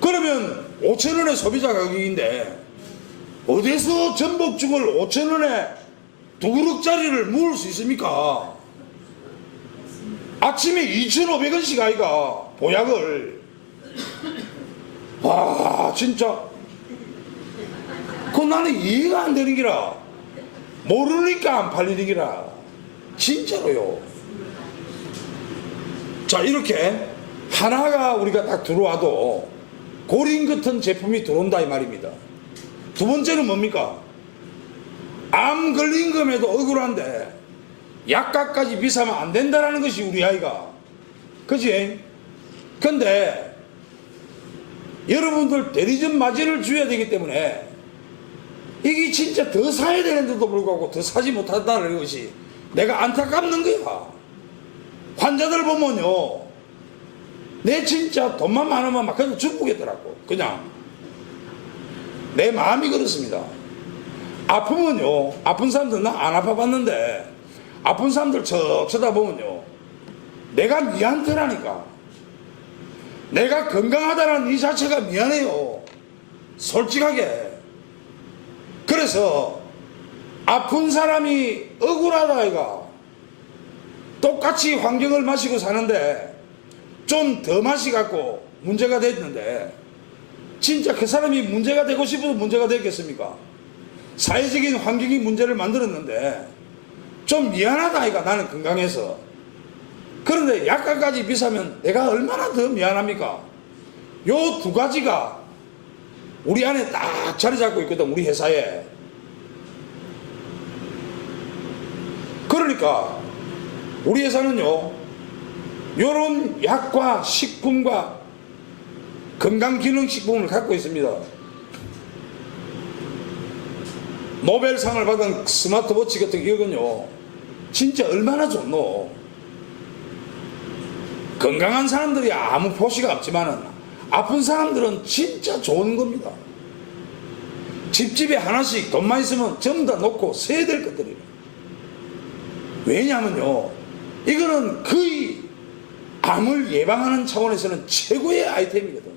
그러면 5,000원의 소비자 가격인데 어디서 전복죽을 5,000원에 2그릇짜리를 모을 수 있습니까? 아침에 2,500원씩 아이가 보약을. 와 진짜 그건 나는 이해가 안 되는 기라. 모르니까 안 팔리는 기라. 진짜로요. 자 이렇게 하나가 우리가 딱 들어와도 고린 같은 제품이 들어온다 이 말입니다. 두 번째는 뭡니까? 암 걸린 검에도 억울한데 약값까지 비싸면 안 된다라는 것이 우리 아이가. 그지? 근데 여러분들 대리점 마진을 줘야 되기 때문에 이게 진짜 더 사야 되는데도 불구하고 더 사지 못한다는 것이 내가 안타깝는 거야. 환자들 보면요 내 진짜 돈만 많으면 막 그냥 죽겠더라고. 그냥 내 마음이 그렇습니다. 아프면요 아픈 사람들 나 안 아파봤는데 아픈 사람들 척 쳐다보면요 내가 미안하더라니까. 내가 건강하다는 이 자체가 미안해요. 솔직하게. 그래서 아픈 사람이 억울하다 아이가. 똑같이 환경을 마시고 사는데 좀 더 마시갖고 문제가 됐는데 진짜 그 사람이 문제가 되고 싶어서 문제가 됐겠습니까? 사회적인 환경이 문제를 만들었는데 좀 미안하다 아이가. 나는 건강해서. 그런데 약값까지 비싸면 내가 얼마나 더 미안합니까? 요 두 가지가 우리 안에 딱 자리 잡고 있거든. 우리 회사에. 그러니까 우리 회사는요 요런 약과 식품과 건강기능식품을 갖고 있습니다. 노벨상을 받은 스마트워치 같은 이건요 진짜 얼마나 좋노. 건강한 사람들이 아무 표시가 없지만은 아픈 사람들은 진짜 좋은 겁니다. 집집에 하나씩 돈만 있으면 전부 다 놓고 써야 될 것들이에요. 왜냐하면요 이거는 거의 암을 예방하는 차원에서는 최고의 아이템이거든.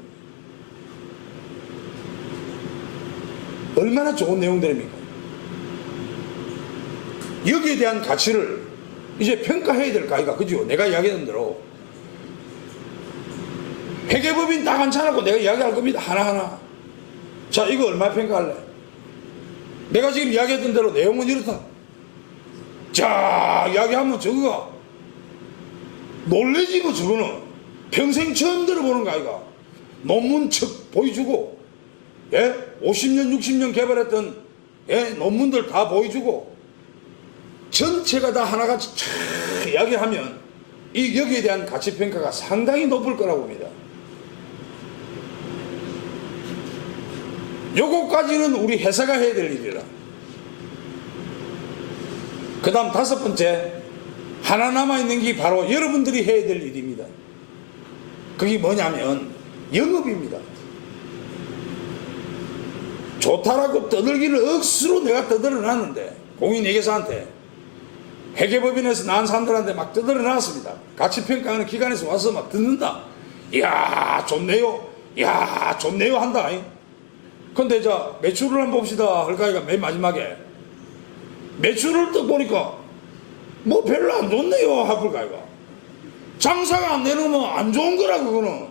얼마나 좋은 내용들입니까? 여기에 대한 가치를 이제 평가해야 될 거 아이가. 그죠? 내가 이야기한 대로 회계법인 딱 한 차라고 내가 이야기할 겁니다. 하나하나. 자 이거 얼마 평가할래? 내가 지금 이야기했던 대로 내용은 이렇다. 자 이야기하면 저거가 놀래지 뭐. 저거는 평생 처음 들어보는 거 아이가. 논문 척 보여주고 50년 60년 개발했던 논문들 다 보여주고 전체가 다 하나같이 촥 이야기하면 여기에 대한 가치평가가 상당히 높을 거라고 봅니다. 요거까지는 우리 회사가 해야 될 일이라. 그 다음 5번째 하나 남아있는 게 바로 여러분들이 해야 될 일입니다. 그게 뭐냐면 영업입니다. 좋다라고 떠들기를 억수로 내가 떠들어놨는데 공인회계사한테 회계법인에서 나온 사람들한테 막 떠들어놨습니다. 가치평가하는 기관에서 와서 막 듣는다. 이야 좋네요, 이야 좋네요 한다. 근데 자 매출을 한번 봅시다 할까이가 맨 마지막에 매출을 딱 보니까 뭐 별로 안 좋네요 할까이가. 장사가 안 되는 건 안 좋은 거라 그거는.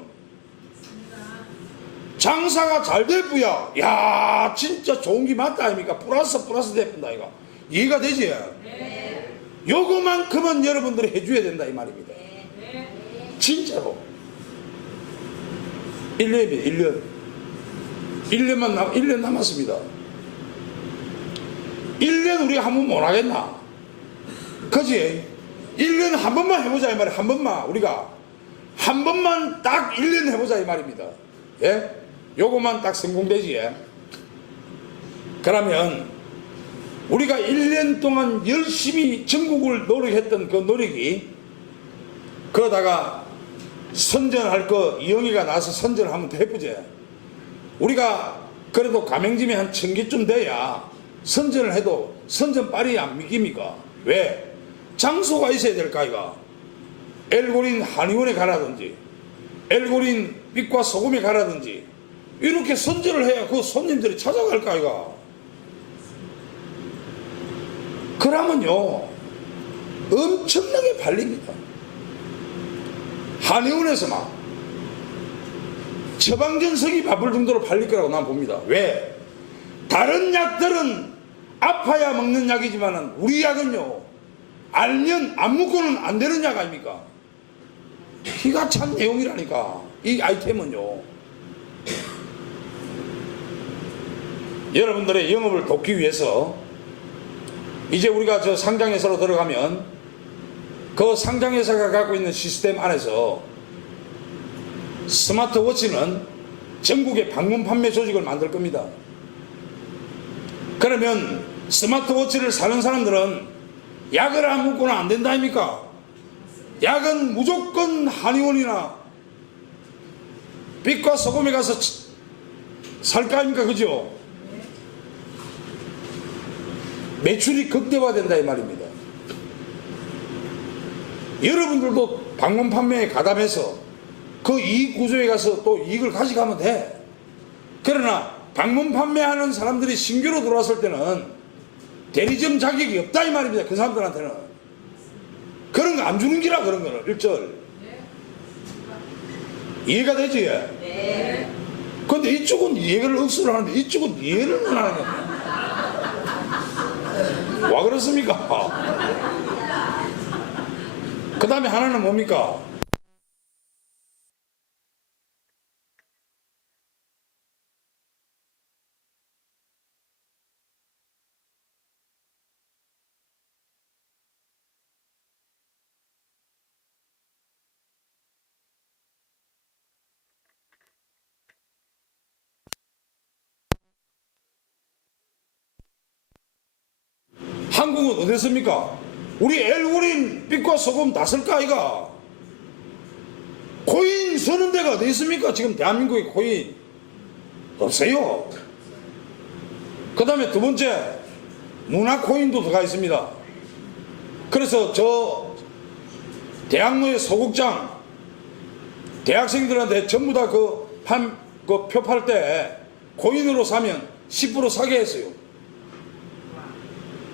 장사가 잘 될 뿌야. 야 진짜 좋은 게 맞다 아닙니까? 플러스 대뿐다 이거. 이해가 되지? 네. 요거만큼은 여러분들이 해줘야 된다 이 말입니다. 네. 진짜로. 1년입니다. 1년 1년 남았습니다. 1년 우리가 한 번 못 하겠나? 그지? 1년 한 번만 해보자 이 말이야. 한 번만 우리가 한 번만 딱 1년 해보자 이 말입니다. 예? 요거만 딱 성공되지. 예? 그러면 우리가 1년 동안 열심히 전국을 노력했던 그 노력이 그러다가 선전할 거 이영희가 나서 선전하면 더 예쁘지. 우리가 그래도 가맹점이 한 1000개쯤 돼야 선전을 해도 선전 빨리 안 믿깁니까? 왜? 장소가 있어야 될까 이가. 엘고린 한의원에 가라든지 엘고린 빛과 소금에 가라든지 이렇게 선전을 해야 그 손님들이 찾아갈까 이가. 그러면요 엄청나게 팔립니다. 한의원에서만 처방전석이 바쁠 정도로 팔릴 거라고 난 봅니다. 왜? 다른 약들은 아파야 먹는 약이지만 우리 약은요 알면 안 먹고는 안 되는 약 아닙니까? 기가 찬 내용이라니까 이 아이템은요. 여러분들의 영업을 돕기 위해서 이제 우리가 저 상장회사로 들어가면 그 상장회사가 갖고 있는 시스템 안에서 스마트워치는 전국에 방문 판매 조직을 만들 겁니다. 그러면 스마트워치를 사는 사람들은 약을 안 먹고는 안 된다 아닙니까? 약은 무조건 한의원이나 빛과 소금에 가서 살까 아닙니까? 그죠? 매출이 극대화된다 이 말입니다. 여러분들도 방문 판매에 가담해서 그 이익 구조에 가서 또 이익을 가져가면 돼. 그러나 방문 판매하는 사람들이 신규로 들어왔을 때는 대리점 자격이 없다 이 말입니다. 그 사람들한테는 그런 거 안 주는 기라 그런 거는 일절. 이해가 되지? 네. 근데 이쪽은 이해를 억수로 하는데 이쪽은 이해를 안 하는 거야. 와 그렇습니까? 그 다음에 하나는 뭡니까? 한국은 어땠습니까? 우리 엘고린 빛과 소금 다 쓸까 이가? 코인 쓰는 데가 어디 있습니까? 지금 대한민국에 코인 없어요. 그 다음에 두 번째 문화 코인도 들어가 있습니다. 그래서 저 대학로의 소극장 대학생들한테 전부 다 그 표 팔 때 코인으로 사면 10% 사게 했어요.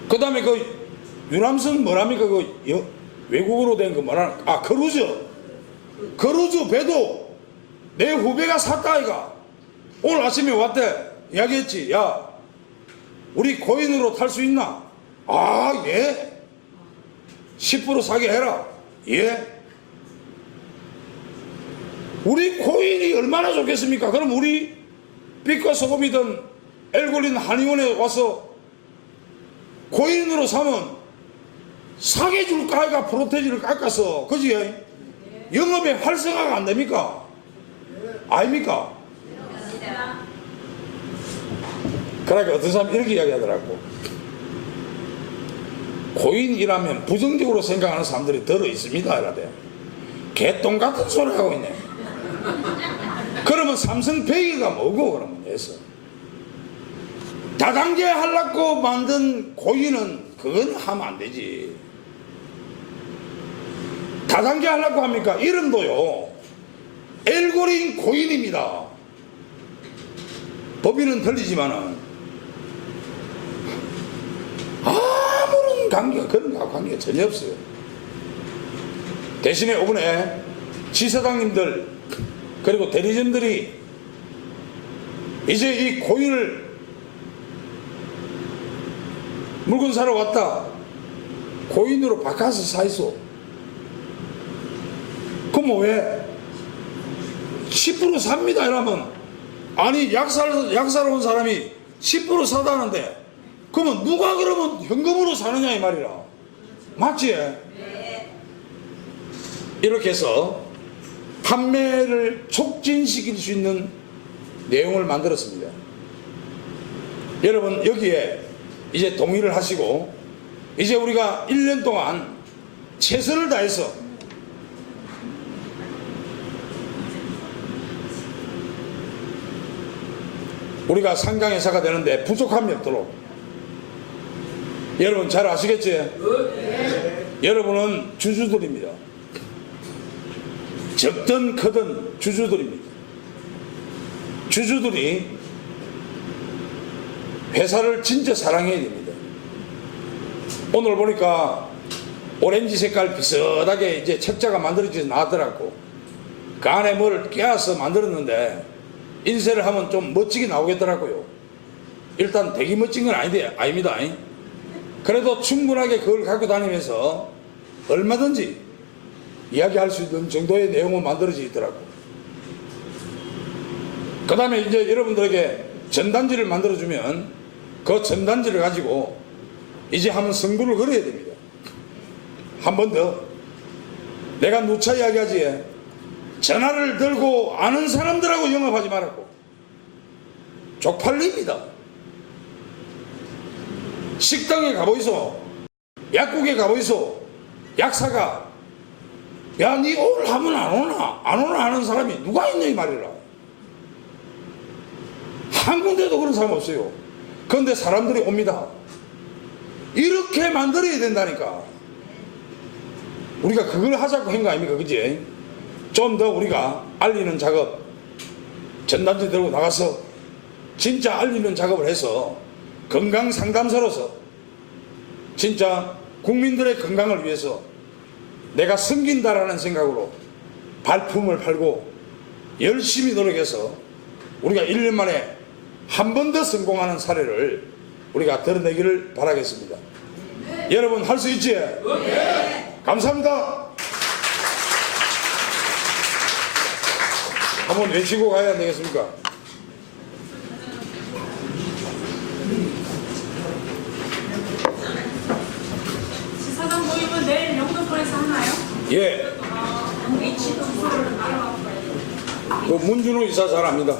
그 다음에 그 유람선 뭐랍니까? 그 외국어로 된 거 뭐라? 아 크루즈 배도 내 후배가 샀다 아이가. 오늘 아침에 왔대. 이야기했지. 야 우리 코인으로 탈 수 있나? 아 예. 10% 사게 해라. 예. 우리 코인이 얼마나 좋겠습니까? 그럼 우리 빛과 소금이든 엘고린 한의원에 와서 코인으로 사면 사게 줄까 아이가 프로테지를 깎아서 그지? 영업에 활성화가 안 됩니까? 아닙니까? 그러니까 어떤 사람이 이렇게 이야기하더라고. 코인이라면 부정적으로 생각하는 사람들이 들어 있습니다. 이라대. 개똥 같은 소리 하고 있네. 그러면 삼성페이가 뭐고 그러면 해서 다단계 하려고 만든 코인은 그건 하면 안 되지. 다단계 하려고 합니까? 이름도요 엘고린 코인입니다. 법인은 틀리지만은 아무런 관계가 그런 거하고 관계가 전혀 없어요. 대신에 이번에 지사장님들 그리고 대리점들이 이제 이 고인을 물건 사러 왔다. 고인으로 바꿔서 사이소. 그럼 왜? 10% 삽니다 이러면 아니 약사로 온 사람이 10% 사다는데 그러면 누가 그러면 현금으로 사느냐 이 말이라. 맞지? 이렇게 해서 판매를 촉진시킬 수 있는 내용을 만들었습니다. 여러분 여기에 이제 동의를 하시고 이제 우리가 1년 동안 최선을 다해서 우리가 상강회사가 되는데 부족함이 없도록 여러분 잘 아시겠지? 여러분은 주주들입니다. 적든 크든 주주들입니다. 주주들이 회사를 진짜 사랑해야 됩니다. 오늘 보니까 오렌지 색깔 비슷하게 이제 책자가 만들어져서 나왔더라고. 그 안에 뭘 끼워서 만들었는데 인쇄를 하면 좀 멋지게 나오겠더라고요. 일단 되게 멋진 건 아닙니다. 그래도 충분하게 그걸 갖고 다니면서 얼마든지 이야기할 수 있는 정도의 내용은 만들어져 있더라고. 그 다음에 이제 여러분들에게 전단지를 만들어주면 그 전단지를 가지고 이제 한번 승부를 걸어야 됩니다. 한 번 더. 내가 누차 이야기하지. 전화를 들고 아는 사람들하고 영업하지 말았고. 쪽팔립니다. 식당에 가보이소. 약국에 가보이소. 약사가 야, 니 오늘 하면 안 오나? 안 오나 하는 사람이 누가 있냐 이 말이라. 한 군데도 그런 사람 없어요. 그런데 사람들이 옵니다. 이렇게 만들어야 된다니까. 우리가 그걸 하자고 한 거 아닙니까? 그지? 좀 더 우리가 알리는 작업, 전단지 들고 나가서 진짜 알리는 작업을 해서 건강 상담사로서 진짜 국민들의 건강을 위해서 내가 섬긴다라는 생각으로 발품을 팔고 열심히 노력해서 우리가 1년 만에 한 번 더 성공하는 사례를 우리가 드러내기를 바라겠습니다. 여러분 할 수 있지? 감사합니다. 한번 외치고 가야 되겠습니까? 지사장 모임은 내일 영등포에서 하나요? 예. 위치 주소를 알아봐야 돼요. 그 문준호 이사 잘 압니다.